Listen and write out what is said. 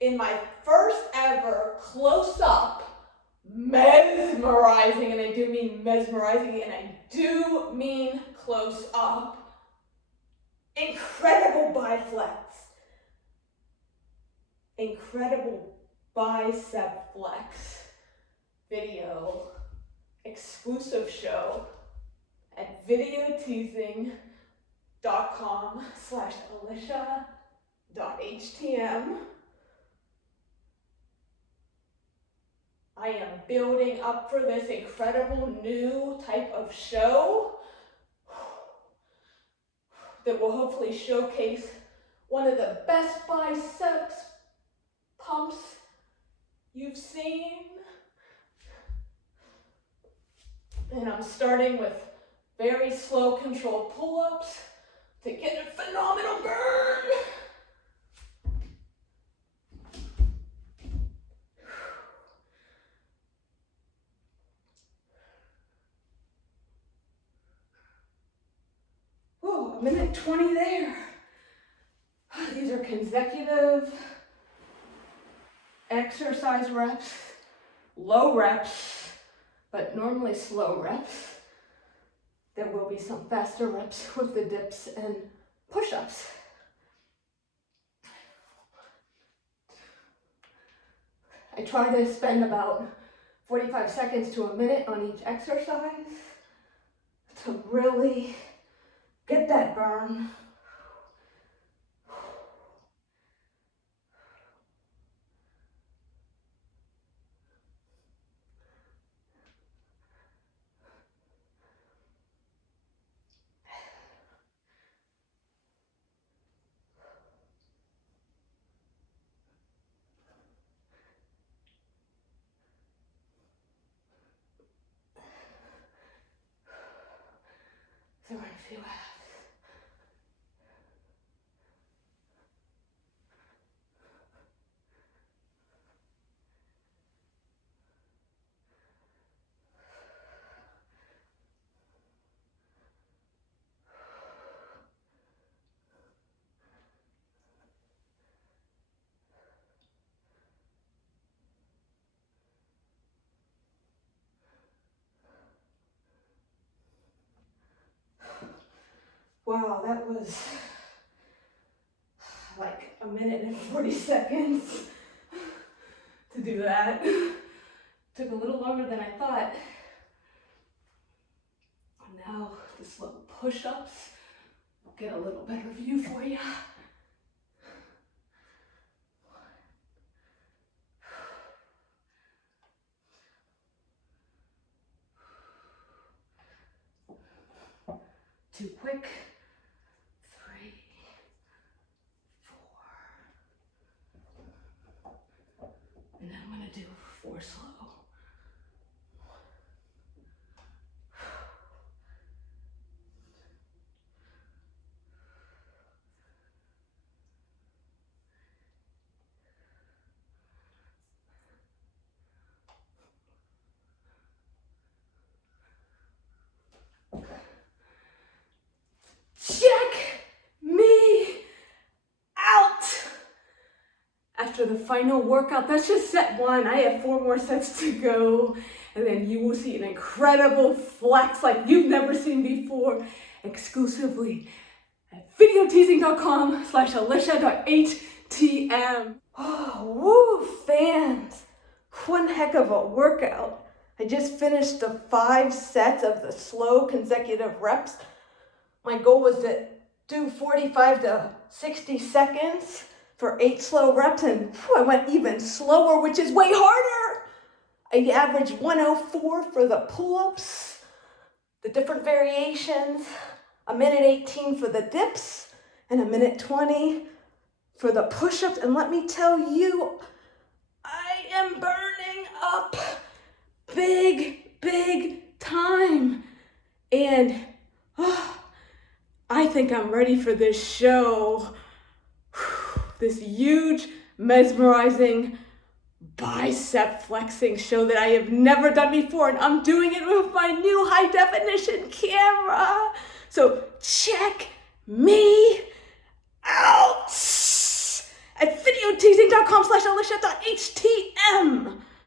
in my first ever close-up mesmerizing, and I do mean mesmerizing, and I do mean close-up, incredible bicep flex video exclusive show at videoteasing.com/alicia.htm. I am building up for this incredible new type of show that will hopefully showcase one of the best biceps pumps you've seen. And I'm starting with very slow controlled pull-ups to get a phenomenal burn. Whoa, a minute 20 there. These are consecutive exercise reps, low reps, but normally slow reps. There will be some faster reps with the dips and push-ups. I try to spend about 45 seconds to a minute on each exercise to really get that burn. So we're in a few laps. Wow, that was like a minute and 40 seconds to do that. Took a little longer than I thought. Now the slow push-ups. I'll get a little better view for you. Too quick. 3, 4. And then I'm gonna do 4 slow. Check me out! After the final workout, that's just set 1. I have 4 more sets to go. And then you will see an incredible flex like you've never seen before, exclusively at videoteasing.com/alicia.htm. Oh, woo, fans. One heck of a workout. I just finished the 5 sets of the slow consecutive reps. My goal was to do 45 to 60 seconds for 8 slow reps, and I went even slower, which is way harder. I averaged 104 for the pull-ups, the different variations, a minute 18 for the dips, and a minute 20 for the push-ups. And let me tell you, I am burning up big time. And I think I'm ready for this show. This huge, mesmerizing bicep flexing show that I have never done before, and I'm doing it with my new high definition camera. So check me out at video teasing.com/alicia.htm.